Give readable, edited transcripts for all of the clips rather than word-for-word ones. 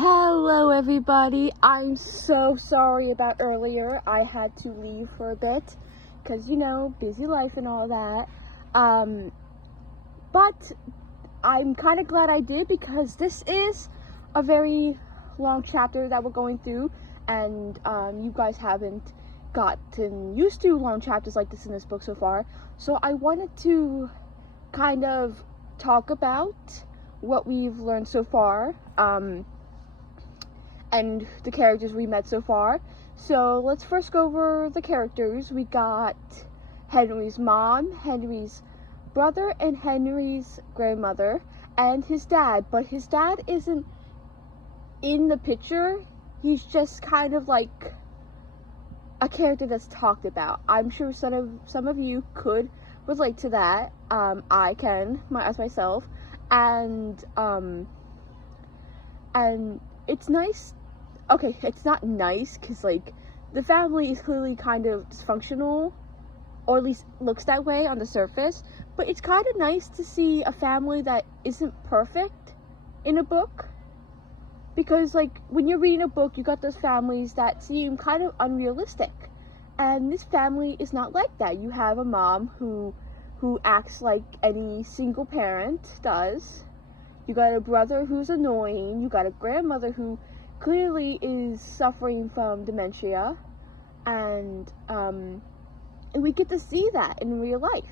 Hello everybody, I'm so sorry about earlier. I had to leave for a bit because, busy life and all that. But I'm kind of glad I did because this is a very long chapter that we're going through, and you guys haven't gotten used to long chapters like this in this book so far. So I wanted to kind of talk about what we've learned so far. And the characters we met so far. So let's first go over the characters. We got Henry's mom, Henry's brother, and Henry's grandmother, and his dad. But his dad isn't in the picture. He's just kind of like a character that's talked about. I'm sure some of you could relate to that. I can, as myself, and it's nice. Okay, it's not nice because, the family is clearly kind of dysfunctional, or at least looks that way on the surface, but it's kind of nice to see a family that isn't perfect in a book, because, when you're reading a book, you got those families that seem kind of unrealistic, and this family is not like that. You have a mom who acts like any single parent does. You got a brother who's annoying. You got a grandmother who clearly is suffering from dementia, and we get to see that in real life,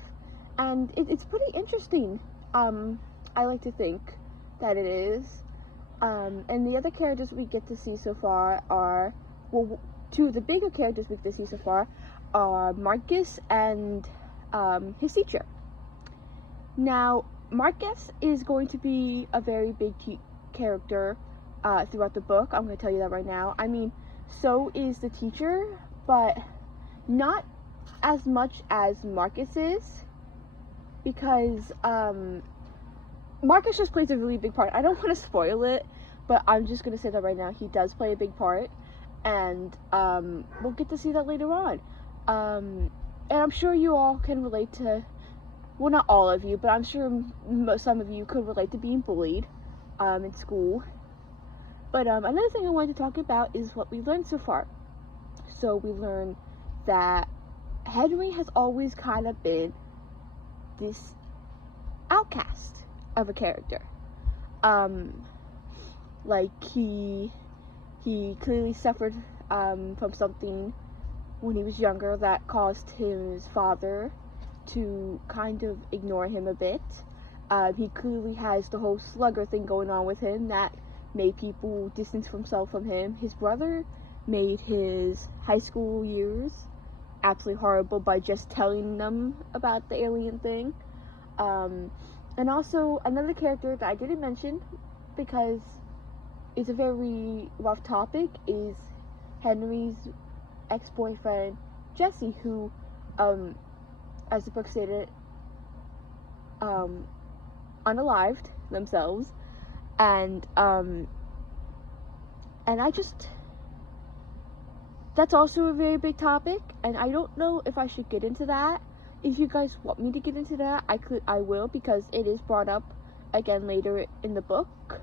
and it's pretty interesting. I like to think that it is, and the other characters we get to see so far are, two of the bigger characters we get to see so far are Marcus and his teacher. Now, Marcus is going to be a very big character throughout the book. I'm going to tell you that right now. I mean, so is the teacher, but not as much as Marcus is, because Marcus just plays a really big part. I don't want to spoil it, but I'm just going to say that right now. He does play a big part, and we'll get to see that later on. And I'm sure you all can relate to, well, not all of you, but I'm sure some of you could relate to being bullied in school. But another thing I wanted to talk about is what we learned so far. So we learned that Henry has always kind of been this outcast of a character. He clearly suffered from something when he was younger that caused his father to kind of ignore him a bit. He clearly has the whole slugger thing going on with him that made people distance themselves from him. His brother made his high school years absolutely horrible by just telling them about the alien thing. And also, another character that I didn't mention, because it's a very rough topic, is Henry's ex-boyfriend, Jessie, who, as the book stated, unalived themselves, and that's also a very big topic, and I don't know if I should get into that. If you guys want me to get into that, I will, because it is brought up again later in the book,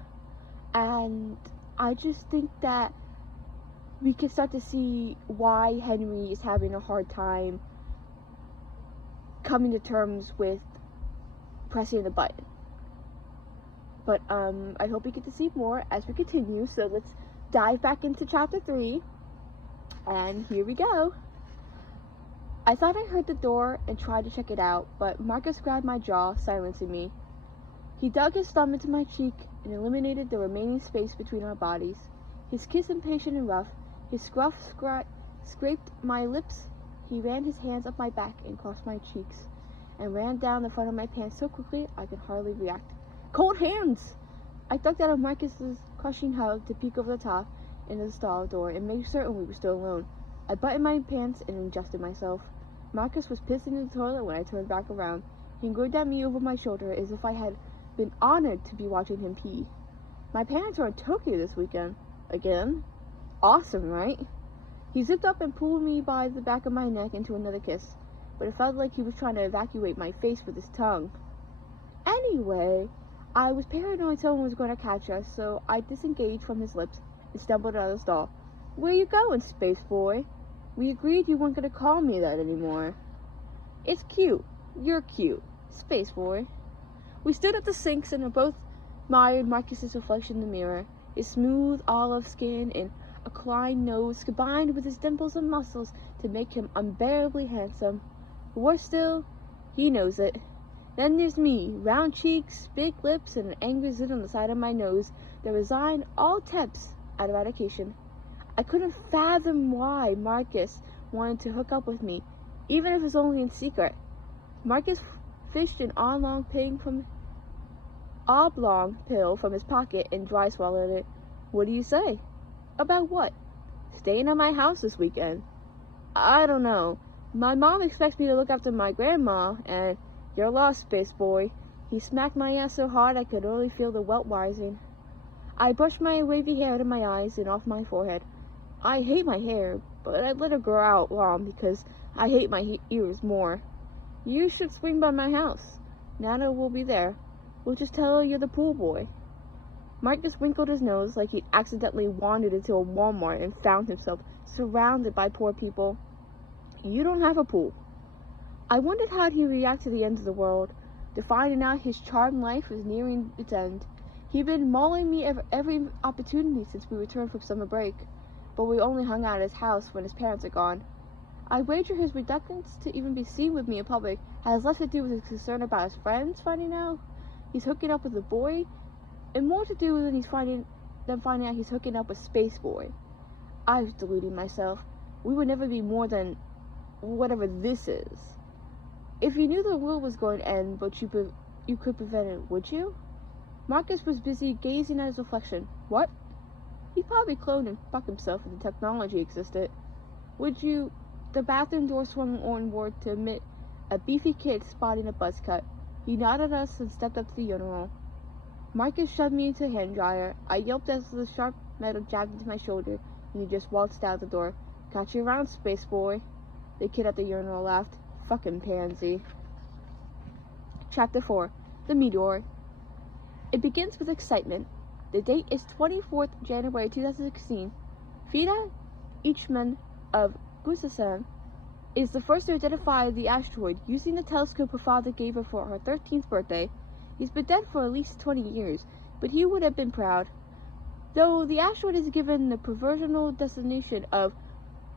and I just think that we can start to see why Henry is having a hard time coming to terms with pressing the button. But I hope we get to see more as we continue. So let's dive back into chapter 3. And here we go. I thought I heard the door and tried to check it out, but Marcus grabbed my jaw, silencing me. He dug his thumb into my cheek and eliminated the remaining space between our bodies. His kiss impatient and rough, his scruff scraped my lips. He ran his hands up my back and crossed my cheeks, and ran down the front of my pants so quickly I could hardly react. Cold hands! I ducked out of Marcus's crushing hug to peek over the top into the stall door and make certain we were still alone. I buttoned my pants and adjusted myself. Marcus was pissing in the toilet when I turned back around. He grinned at me over my shoulder as if I had been honored to be watching him pee. My parents are in Tokyo this weekend. Again? Awesome, right? He zipped up and pulled me by the back of my neck into another kiss, but it felt like he was trying to evacuate my face with his tongue. Anyway, I was paranoid someone was going to catch us, so I disengaged from his lips and stumbled out of the stall. Where you going, Spaceboy? We agreed you weren't going to call me that anymore. It's cute. You're cute. Spaceboy. We stood at the sinks and both admired Marcus's reflection in the mirror. His smooth olive skin and aquiline nose combined with his dimples and muscles to make him unbearably handsome. Worse still, he knows it. Then there's me, round cheeks, big lips, and an angry zit on the side of my nose that resigned all attempts at eradication. I couldn't fathom why Marcus wanted to hook up with me, even if it was only in secret. Marcus fished an oblong pill from his pocket and dry swallowed it. What do you say? About what? Staying at my house this weekend. I don't know. My mom expects me to look after my grandma, and you're lost, Spaceboy. He smacked my ass so hard I could only feel the welt rising. I brushed my wavy hair out of my eyes and off my forehead. I hate my hair, but I let it grow out long because I hate my ears more. You should swing by my house. Nana will be there. We'll just tell her you're the pool boy. Marcus wrinkled his nose like he'd accidentally wandered into a Walmart and found himself surrounded by poor people. You don't have a pool. I wondered how he'd react to the end of the world, to finding out his charmed life was nearing its end. He'd been mauling me every opportunity since we returned from summer break, but we only hung out at his house when his parents are gone. I wager his reluctance to even be seen with me in public has less to do with his concern about his friends finding out he's hooking up with a boy, and more to do with finding out he's hooking up with Spaceboy. I was deluding myself. We would never be more than whatever this is. If you knew the world was going to end, but you could prevent it, would you? Marcus was busy gazing at his reflection. What? He'd probably clone and fuck himself if the technology existed. Would you? The bathroom door swung onward to admit a beefy kid spotting a buzz cut. He nodded at us and stepped up to the urinal. Marcus shoved me into a hand dryer. I yelped as the sharp metal jabbed into my shoulder, and he just waltzed out the door. Got you around, Spaceboy. The kid at the urinal laughed. Fucking pansy. Chapter 4. The Meteor. It begins with excitement. The date is 24th January 2016. Frida Eichmann of Gusasan is the first to identify the asteroid using the telescope her father gave her for her 13th birthday. He's been dead for at least 20 years, but he would have been proud. Though the asteroid is given the provisional designation of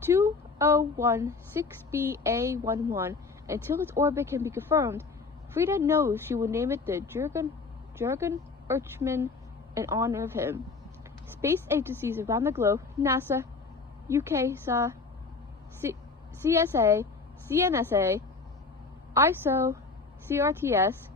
2016BA11 until its orbit can be confirmed, Frida knows she will name it the Jürgen Eichmann in honor of him. Space agencies around the globe, NASA, UKSA, CSA, CNSA, ISO, CRTS,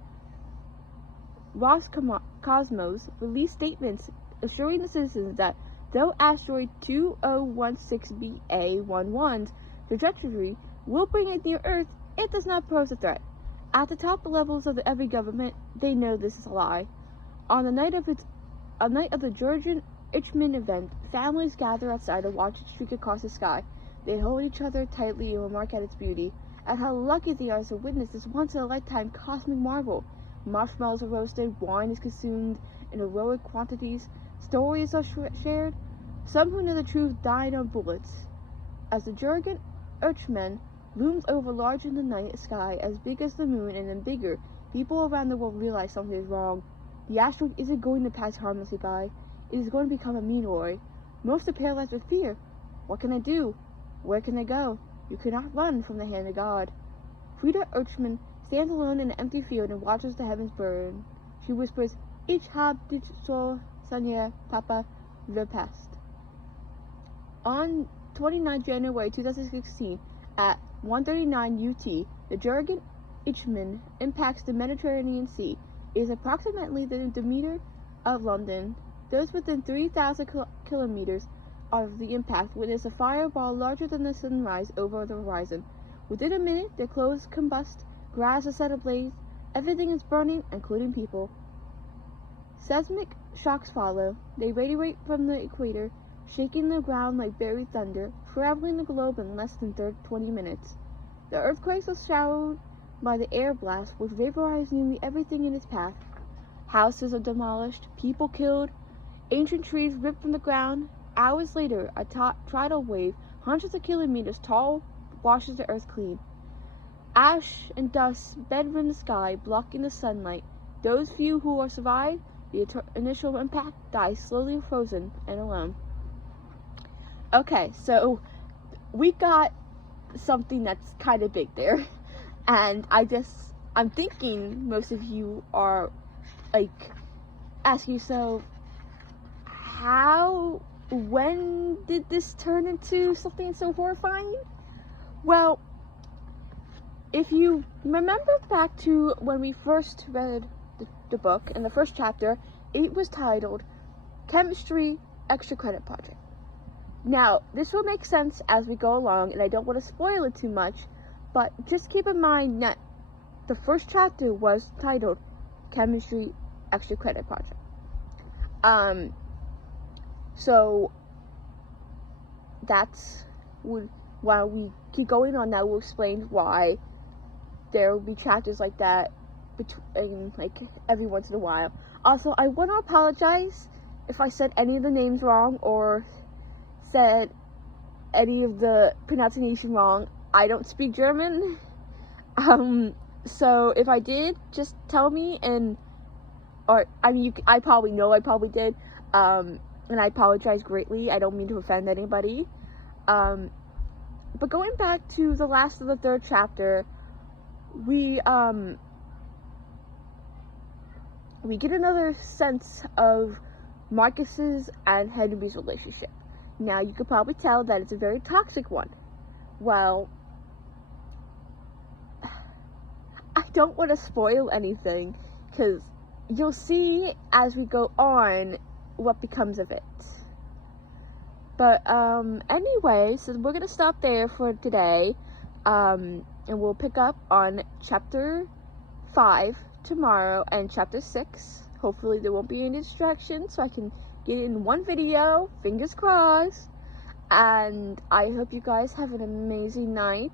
Roscosmos released statements assuring the citizens that though asteroid 2016BA11's trajectory will bring it near Earth, it does not pose a threat. At the top levels of every government, they know this is a lie. On the night of the Jürgen Eichmann event, families gather outside to watch it streak across the sky. They hold each other tightly and remark at its beauty, at how lucky they are to witness this once-in-a-lifetime cosmic marvel. Marshmallows are roasted, wine is consumed in heroic quantities, stories are shared. Some who know the truth died on bullets. As the Jürgen Eichmann looms over large in the night sky, as big as the moon and then bigger, people around the world realize something is wrong. The asteroid isn't going to pass harmlessly by. It is going to become a meteor. Most are paralyzed with fear. What can I do? Where can I go? You cannot run from the hand of God. Frida Eichmann stands alone in an empty field and watches the heavens burn. She whispers, Ich hab dich so sehr, Papa, verpasst. On 29 January 2016, at 1:39 UT, the Jürgen Eichmann impacts the Mediterranean Sea. It is approximately the diameter of London. Those within 3,000 kilometers of the impact witness a fireball larger than the sunrise over the horizon. Within a minute, their clothes combust, grass is set ablaze, everything is burning, including people. Seismic shocks follow. They radiate from the equator, shaking the ground like buried thunder, traveling the globe in less than 20 minutes. The earthquakes are shadowed by the air blast, which vaporized nearly everything in its path. Houses are demolished, people killed, ancient trees ripped from the ground. Hours later, a tidal wave, hundreds of kilometers tall, washes the earth clean. Ash and dust bedrim the sky, blocking the sunlight. Those few who are survived the initial impact die slowly, frozen and alone. Okay, so we got something that's kind of big there, and I'm thinking most of you are like asking yourself, when did this turn into something so horrifying? Well, if you remember back to when we first read the book, in the first chapter, it was titled Chemistry Extra Credit Project. Now, this will make sense as we go along, and I don't want to spoil it too much, but just keep in mind that the first chapter was titled Chemistry Extra Credit Project. So that's while we keep going on, that will explain why there will be chapters like that between, like, every once in a while. Also, I want to apologize if I said any of the names wrong or said any of the pronunciation wrong. I don't speak German, so if I did, just tell me, I probably know I probably did, and I apologize greatly. I don't mean to offend anybody. But going back to the last of the third chapter, we get another sense of Marcus's and Henry's relationship. Now, you could probably tell that it's a very toxic one. Well, I don't want to spoil anything, because you'll see as we go on what becomes of it. But anyway, so we're gonna stop there for today, and we'll pick up on chapter 5 tomorrow and chapter 6. Hopefully there won't be any distractions, so I can get it in one video, fingers crossed. And I hope you guys have an amazing night.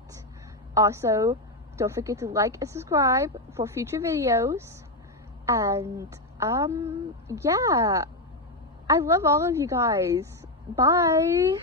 Also, don't forget to like and subscribe for future videos. And yeah, I love all of you guys. Bye.